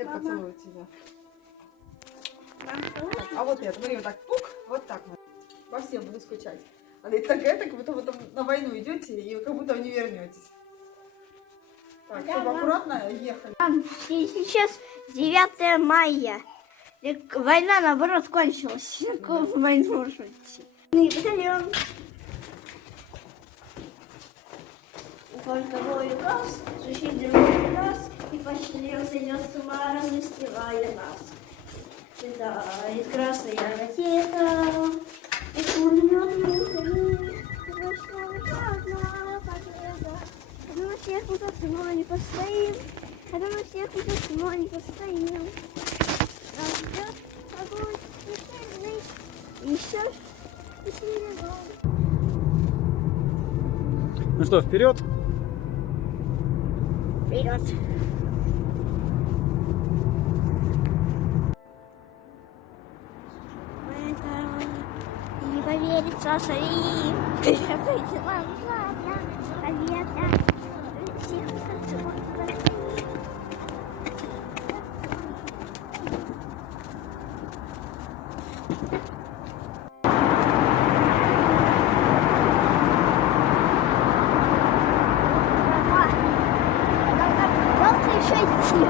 Дай поцелую тебя. Так, а вот я, смотри, вот так, пук, вот так. По всем буду скучать. А так это, как будто вы там на войну идете и как будто вы не вернетесь. Так, чтобы аккуратно ехали. Сейчас 9 мая. Война, наоборот, кончилась. Какую войну шутите? Батальон. У каждого газ, сущий другой газ, и почти идет с ума, разыскивая нас. Летает красная ракета, и пулемет мухами, на всех путах мы не постоим, на всех путах мы не постоим. Нас ждет огонь смертельный, еще и снегом. Ну что, вперед? Вперед! Не поверится своим, прикройте вам глаза, победа, всех танцевать. Завтра еще идти.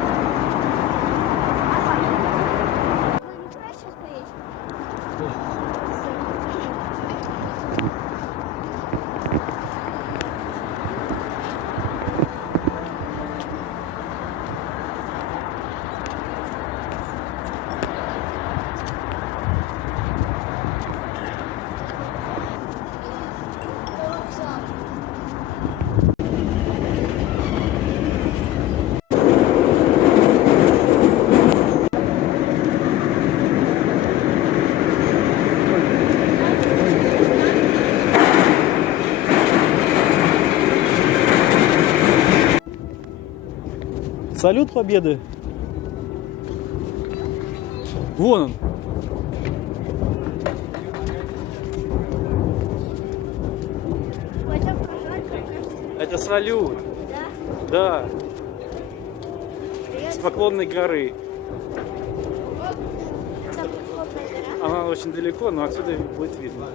Салют Победы. Вон он. Это салют. Да? Да. С Поклонной горы. Она очень далеко, но отсюда будет видно.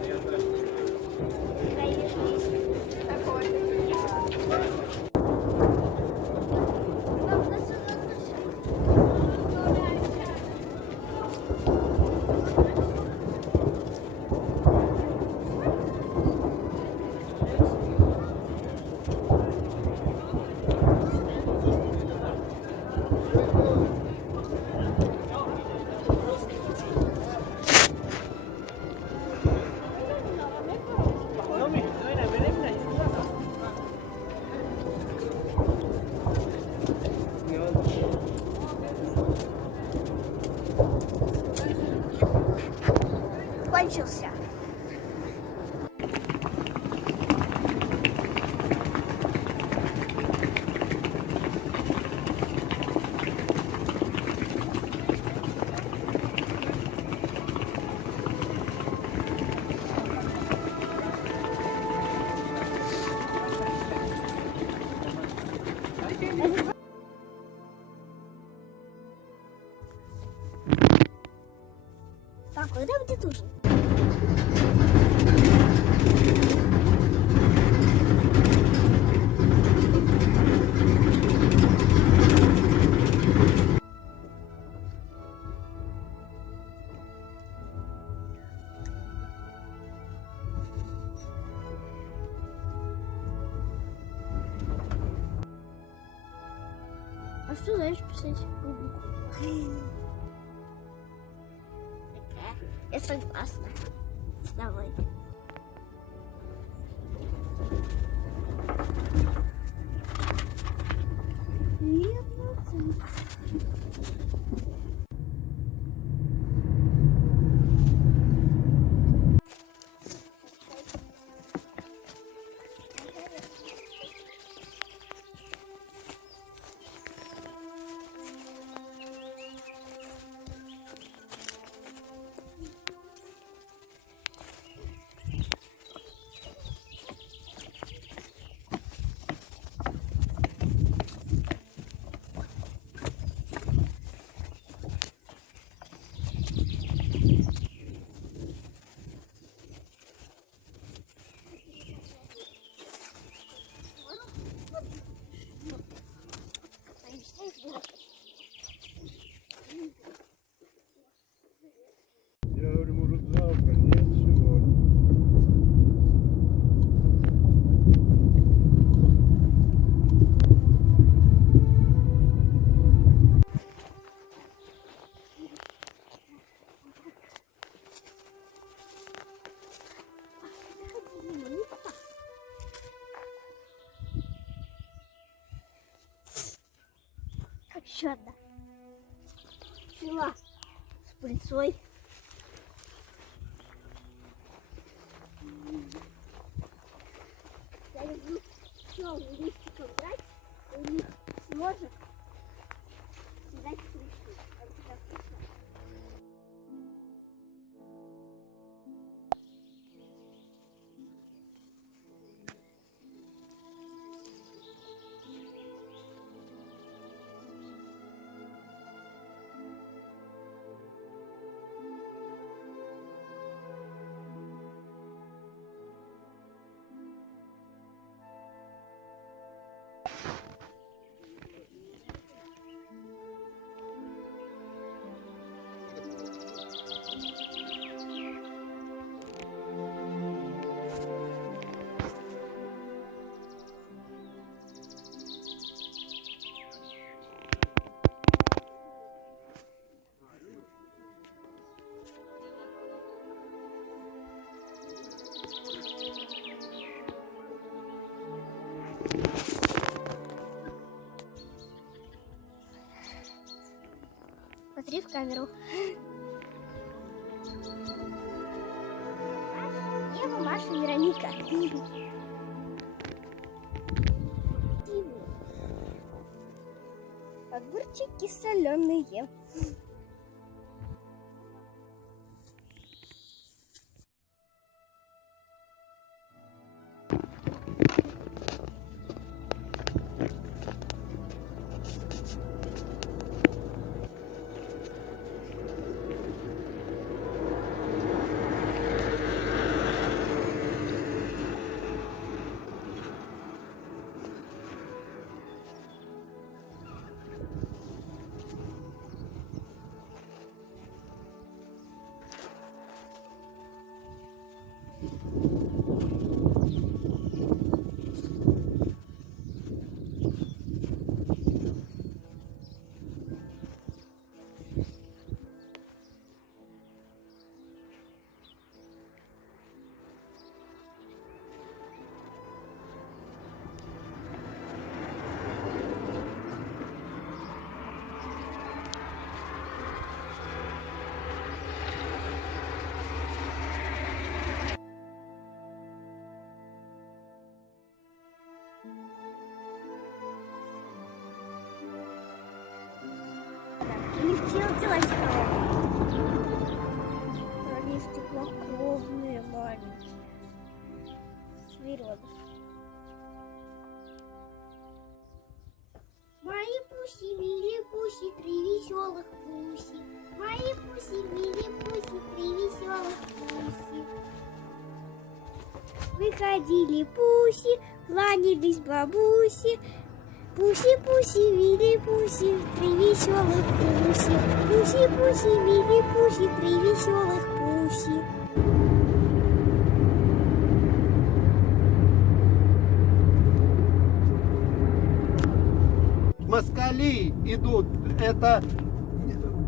Кончился. Так, когда будет ужин? А что дальше писать? Я согласна с тобой. Еще одна. Пчела с пыльцой. Я люблю пчел листиком брать, у них с ложек съедать листик. Это вкусно. Смотри в камеру. Ева, Маша, Вероника. Огурчики соленые. Не хотела делать они стеклокровные маленькие. Свирот. Мои пуси, мили пуси, три веселых пуси. Мои пуси, мили пуси, три веселых пуси. Выходили пуси, кланялись бабуси. Пуси, пуси, мили пуси, три веселых пуси. Пуси, пуси, мили пуси, три веселых пуси. Москали идут, это,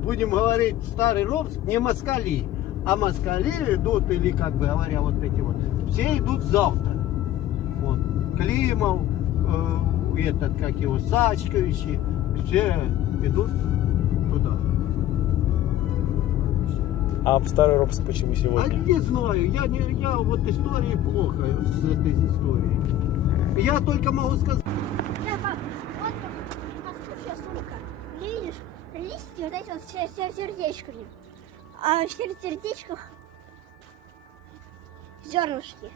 будем говорить, старый Ромск, не москали, а москали идут, или, как бы говоря, вот эти вот, все идут завтра. Вот, Климов, этот, как его, Сачковичи, все идут туда. А в Старый Ромск почему А сегодня? не знаю, я вот истории плохо с этой историей. Я только могу сказать. Да, пап, вот у нас сейчас сумка. Видишь, листья вот эти вот все сердечками. А в сердечках зернышки.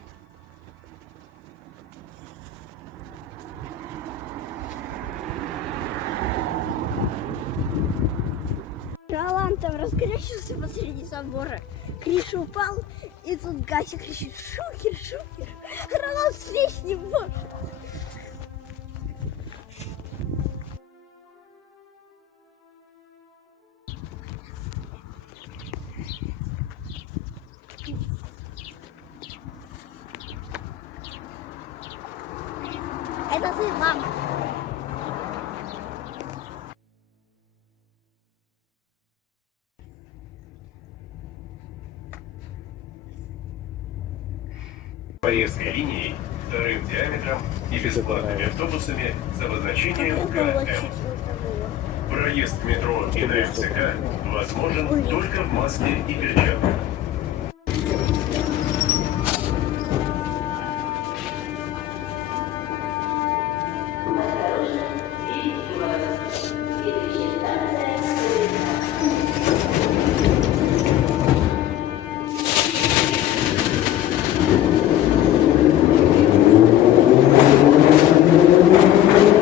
Ролан там раскрещился посреди собора. Криш упал, и тут Гася кричит: шухер, шухер. Ролан слезть не может. Это ты, мама. Поездкой линией, вторым диаметром и бесплатными автобусами с обозначением КМ. Проезд в метро и на МЦК возможен только в маске и перчатках.